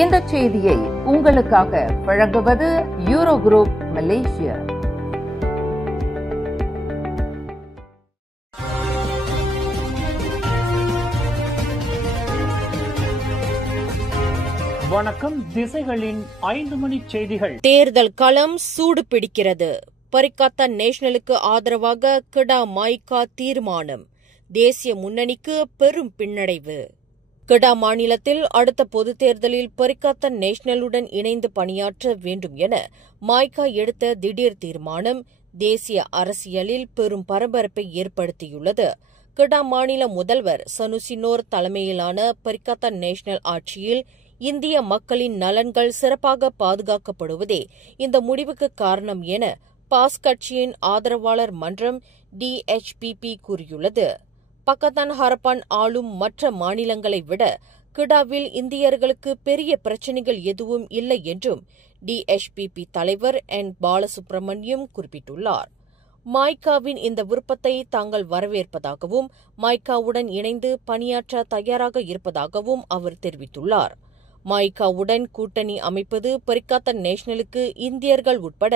இந்த செய்தியை உங்களுக்காக வழங்குவது யூரோ குரூப் மலேசியா. வணக்கம். திசைகளின் 5 மணி செய்திகள். தேர்தல் களம் சூடு பிடிக்கிறது. பரிக்காத்தா நேஷனலுக்கு ஆதரவாக கிடா மாய்கா தீர்மானம். தேசிய முன்னணிக்கு பெரும் பின்னடைவு. கிடா மாநிலத்தில் அடுத்த பொதுத் தேர்தலில் பரிக்காத்தா நேஷனலுடன் இணைந்து பணியாற்ற வேண்டும் என மாய்கா எடுத்த திடீர் தீர்மானம் தேசிய அரசியலில் பெரும் பரபரப்பை ஏற்படுத்தியுள்ளது. கிடா மாநில முதல்வர் சனுசினோர் தலைமையிலான பரிக்காத்தா நேஷனல் ஆட்சியில் இந்திய மக்களின் நலன்கள் சிறப்பாக பாதுகாக்கப்படுவதே இந்த முடிவுக்கு காரணம் என பாஸ் கட்சியின் ஆதரவாளர் மன்றம் DHPP கூறியுள்ளது. பக்கத்தான் ஹரப்பான் ஆளும் மற்ற மாநிலங்களை விட கிடாவில் இந்தியர்களுக்கு பெரிய பிரச்சினைகள் எதுவும் இல்லை என்றும் DHPP தலைவர் N. பாலசுப்ரமணியம் குறிப்பிட்டுள்ளார். மாய்காவின் இந்த விருப்பத்தை தாங்கள் வரவேற்பதாகவும் மாய்காவுடன் இணைந்து பணியாற்ற தயாராக இருப்பதாகவும் அவர் தெரிவித்துள்ளார். மாய்காவுடன் கூட்டணி அமைப்பது பரிக்காத்தா நேஷனலுக்கு இந்தியர்கள் உட்பட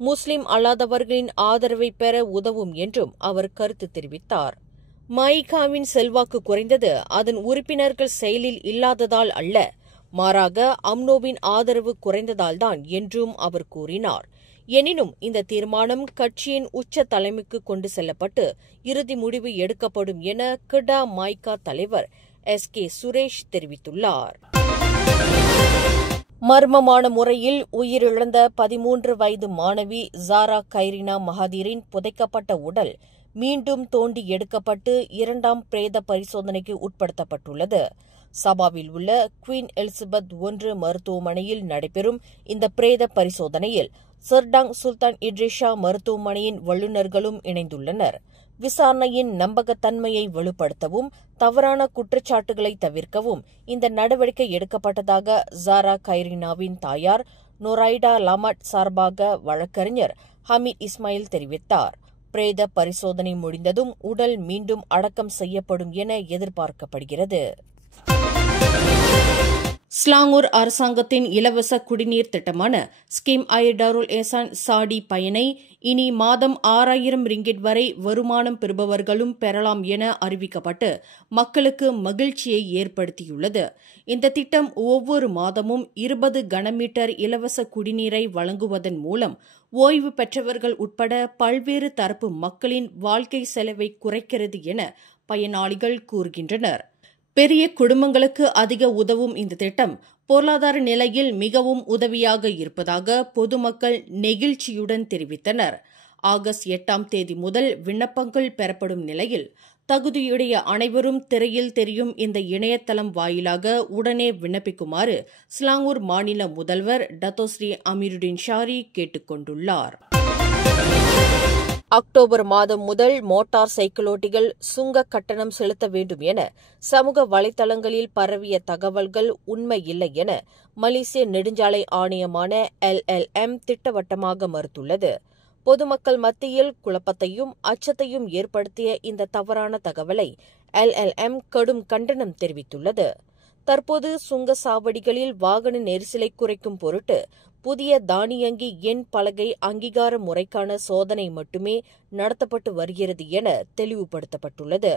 முஸ்லிம் அல்லாதவர்களின் ஆதரவை பெற உதவும் என்றும் அவர் கருத்து தெரிவித்தார். மாய்காவின் செல்வாக்கு குறைந்தது அதன் உறுப்பினர்கள் செயலில் இல்லாததால் அல்ல, மாறாக அம்னோவின் ஆதரவு குறைந்ததால்தான் என்றும் அவர் கூறினார். எனினும் இந்த தீர்மானம் கட்சியின் உச்ச தலைமைக்கு கொண்டு செல்லப்பட்டு இறுதி முடிவு எடுக்கப்படும் என கிடா மாய்கா தலைவர் SK சுரேஷ் தெரிவித்துள்ளார். மர்மமான முறையில் உயிரிழந்த 13 வயது மாணவி ஜாரா கைரினா மஹதீரின் புதைக்கப்பட்ட உடல் மீண்டும் தோண்டி எடுக்கப்பட்டு 2ஆம் பிரேத பரிசோதனைக்கு உட்படுத்தப்பட்டுள்ளது. சபாவில் உள்ள குவீன் எலிசபெத் 1 மருத்துவமனையில் நடைபெறும் இந்த பிரேத பரிசோதனையில் சர்டாங் சுல்தான் இட்ரிஷா மருத்துவமனையின் வல்லுநர்களும் இணைந்துள்ளனர். விசாரணையின் நம்பகத்தன்மையை வலுப்படுத்தவும் தவறான குற்றச்சாட்டுகளை தவிர்க்கவும் இந்த நடவடிக்கை எடுக்கப்பட்டதாக ஜாரா கைரினாவின் தாயார் நொரைடா லமாட் சார்பாக வழக்கறிஞர் ஹமீத் இஸ்மாயில் தெரிவித்தார். பிரேத பரிசோதனை முடிந்ததும் உடல் மீண்டும் அடக்கம் செய்யப்படும் என எதிர்பார்க்கப்படுகிறது. ஸ்லாங்கூர் அரசாங்கத்தின் இலவச குடிநீர் திட்டமான ஸ்கீம் டாருல் ஏசான் சாடி பயனை இனி மாதம் 6000 ரிங்கிட் வரை வருமானம் பெறுபவர்களும் பெறலாம் என அறிவிக்கப்பட்டு மக்களுக்கு மகிழ்ச்சியை ஏற்படுத்தியுள்ளது. இந்த திட்டம் ஒவ்வொரு மாதமும் 20 கனமீட்டர் இலவச குடிநீரை வழங்குவதன் மூலம் ஓய்வு பெற்றவர்கள் உட்பட பல்வேறு தரப்பு மக்களின் வாழ்க்கை செலவை குறைக்கிறது என பயனாளிகள் கூறுகின்றனர். பெரிய குடும்பங்களுக்கு அதிக உதவும் இந்த திட்டம் பொருளாதார நிலையில் மிகவும் உதவியாக இருப்பதாக பொதுமக்கள் நெகிழ்ச்சியுடன் தெரிவித்தனர். ஆகஸ்ட் 8ஆம் தேதி முதல் விண்ணப்பங்கள் பெறப்படும் நிலையில் தகுதியுடைய அனைவரும் திரையில் தெரியும் இந்த இணையதளம் வாயிலாக உடனே விண்ணப்பிக்குமாறு ஸ்லாங்கூர் மாநில முதல்வர் டத்தோஸ்ரீ அமீருடின் ஷாரி கேட்டுக் கொண்டுள்ளார். அக்டோபர் மாதம் முதல் மோட்டார் சைக்கிளோட்டிகள் சுங்க கட்டணம் செலுத்த வேண்டும் என சமூக வலைதளங்களில் பரவிய தகவல்கள் உண்மை இல்லை என மலேசிய நெடுஞ்சாலை ஆணையமான LLM திட்டவட்டமாக மறுத்துள்ளது. பொதுமக்கள் மத்தியில் குழப்பத்தையும் அச்சத்தையும் ஏற்படுத்திய இந்த தவறான தகவலை LLM கடும் கண்டனம் தெரிவித்துள்ளது. தற்போது சுங்க சாவடிகளில் வாகன நெரிசலை குறைக்கும் பொருட்டு புதிய தானியங்கி எண் பலகை அங்கீகார முறைக்கான சோதனை மட்டுமே நடத்தப்பட்டு வருகிறது என தெளிவுபடுத்தப்பட்டுள்ளது.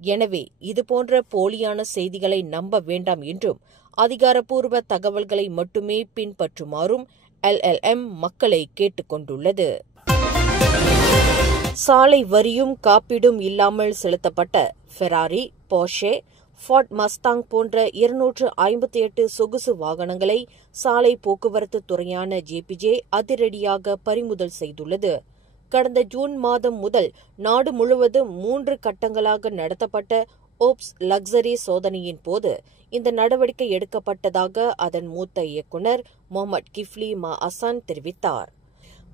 எனவே இதுபோன்ற போலியான செய்திகளை நம்ப வேண்டாம் என்றும் அதிகாரப்பூர்வ தகவல்களை மட்டுமே பின்பற்றுமாறும் LLM மக்களை கேட்டுக் கொண்டுள்ளது. சாலை வரியும் காப்பீடும் இல்லாமல் செலுத்தப்பட்ட ஃபெராரி, போர்ஷே, ஃபார்ட் மஸ்தாங் போன்ற 258 சொகுசு வாகனங்களை சாலை போக்குவரத்து துறையான JPJ அதிரடியாக பறிமுதல் செய்துள்ளது. கடந்த ஜூன் மாதம் முதல் நாடு முழுவதும் 3 கட்டங்களாக நடத்தப்பட்ட ஓப்ஸ் லக்ஸரி சோதனையின் போது இந்த நடவடிக்கை எடுக்கப்பட்டதாக அதன் மூத்த இயக்குநர் முகமது கிஃப்லி மா அசான் தெரிவித்தார்.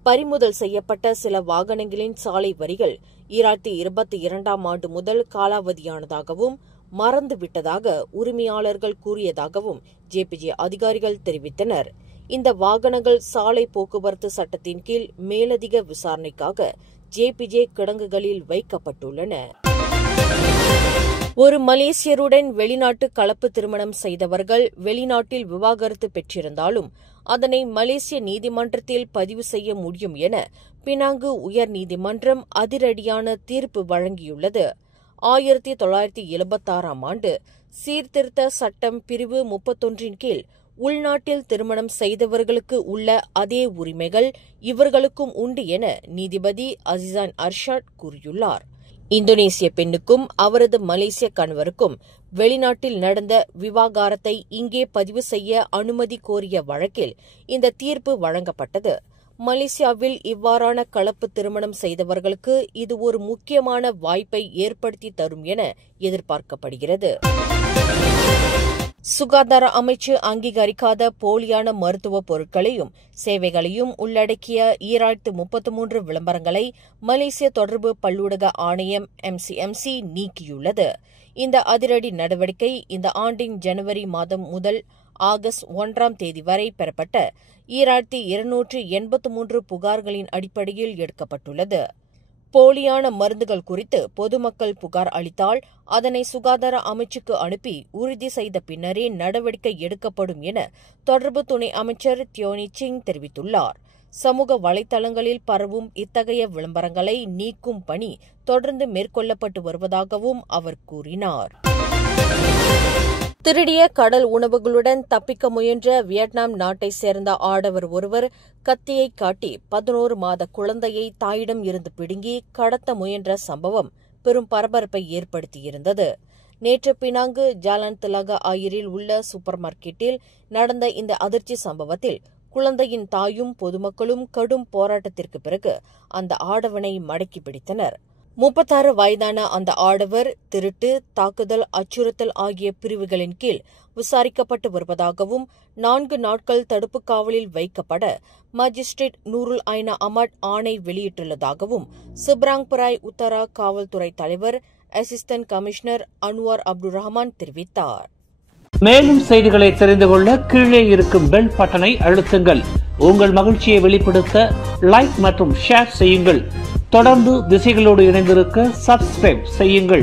பறிமுதல் செய்யப்பட்ட சில வாகனங்களின் சாலை வரிகள் 2022ஆம் ஆண்டு முதல் காலாவதியானதாகவும் மறந்துவிட்டதாக உரிமையாளர்கள் கூறியதாகவும் JPJ அதிகாரிகள் தெரிவித்தனர். இந்த வாகனங்கள் சாலை போக்குவரத்து சட்டத்தின் கீழ் மேலதிக விசாரணைக்காக JPJ கிடங்குகளில் வைக்கப்பட்டுள்ளன. ஒரு மலேசியருடன் வெளிநாட்டு கலப்பு திருமணம் செய்தவர்கள் வெளிநாட்டில் விவாகரத்து பெற்றிருந்தாலும் அதனை மலேசிய நீதிமன்றத்தில் பதிவு செய்ய முடியும் என பினாங்கு உயர்நீதிமன்றம் அதிரடியான தீர்ப்பு வழங்கியுள்ளது. 1976ஆம் ஆண்டு சீர்திருத்த சட்டம் பிரிவு 31 கீழ் உள்நாட்டில் திருமணம் செய்தவர்களுக்கு உள்ள அதே உரிமைகள் இவர்களுக்கும் உண்டு என நீதிபதி அசிசான் அர்ஷாட் கூறியுள்ளார். இந்தோனேசிய பெண்ணுக்கும் அவரது மலேசிய கணவருக்கும் வெளிநாட்டில் நடந்த விவாகரத்தை இங்கே பதிவு செய்ய அனுமதி கோரிய வழக்கில் இந்த தீர்ப்பு வழங்கப்பட்டது. மலேசியாவில் இவ்வாறான கலப்பு திருமணம் செய்தவர்களுக்கு இது ஒரு முக்கியமான வாய்ப்பை ஏற்படுத்தி தரும் என எதிர்பார்க்கப்படுகிறது. சுகாதார அமைச்சு அங்கீகரிக்காத போலியான மருத்துவ பொருட்களையும் சேவைகளையும் உள்ளடக்கிய 2033 விளம்பரங்களை மலேசிய தொடர்பு பல்லூடக ஆணையம் MCMC நீக்கியுள்ளது. இந்த அதிரடி நடவடிக்கை இந்த ஆண்டின் ஜனவரி மாதம் முதல் ஆகஸ்ட் 1ஆம் தேதி வரை பெறப்பட்ட 2283 புகார்களின் அடிப்படையில் எடுக்கப்பட்டுள்ளது. போலியான மருந்துகள் குறித்து பொதுமக்கள் புகார் அளித்தால் அதனை சுகாதார அமைச்சுக்கு அனுப்பி உறுதி செய்த பின்னரே நடவடிக்கை எடுக்கப்படும் என தொடர்பு துணை அமைச்சர் தியோனி சிங் தெரிவித்துள்ளார். சமூக வலைதளங்களில் பரவும் இத்தகைய விளம்பரங்களை நீக்கும் பணி தொடர்ந்து மேற்கொள்ளப்பட்டு வருவதாகவும் அவர் கூறினார். திருடிய கடல் உணவுகளுடன் தப்பிக்க முயன்ற வியட்நாம் நாட்டைச் சேர்ந்த ஆடவர் ஒருவர் கத்தியை காட்டி 11 மாத குழந்தையை தாயிடம் இருந்து பிடுங்கி கடத்த முயன்ற சம்பவம் பெரும் பரபரப்பை ஏற்படுத்தியிருந்தது. நேற்று பினாங்கு ஜாலான் திலகா ஆயிரில் உள்ள சூப்பர் மார்க்கெட்டில் நடந்த இந்த அதிர்ச்சி சம்பவத்தில் குழந்தையின் தாயும் பொதுமக்களும் கடும் போராட்டத்திற்கு பிறகு அந்த ஆடவனை மடக்கி பிடித்தனர். 36 வயதான அந்த ஆடவர் திருட்டு, தாக்குதல், அச்சுறுத்தல் ஆகிய பிரிவுகளின் கீழ் விசாரிக்கப்பட்டு வருவதாகவும் 4 நாட்கள் தடுப்பு காவலில் வைக்கப்பட மாஜிஸ்ட்ரேட் நூருல் ஐனா அமட் ஆணை வெளியிட்டுள்ளதாகவும் சிப்ராங்பராய் உத்தரா காவல்துறை தலைவர் assistant commissioner Anwar Abdul Rahman தெரிவித்தார். மேலும் செய்திகளை தெரிந்து கொள்ள கீழே இருக்கும் பெல் பட்டனை அழுத்துங்கள். உங்கள் மகிழ்ச்சியை வெளிப்படுத்த லைக் மற்றும் ஷேர் செய்யுங்கள். தொடர்ந்து திசைகளோடு இணைந்திருக்க சப்ஸ்கிரைப் செய்யுங்கள்.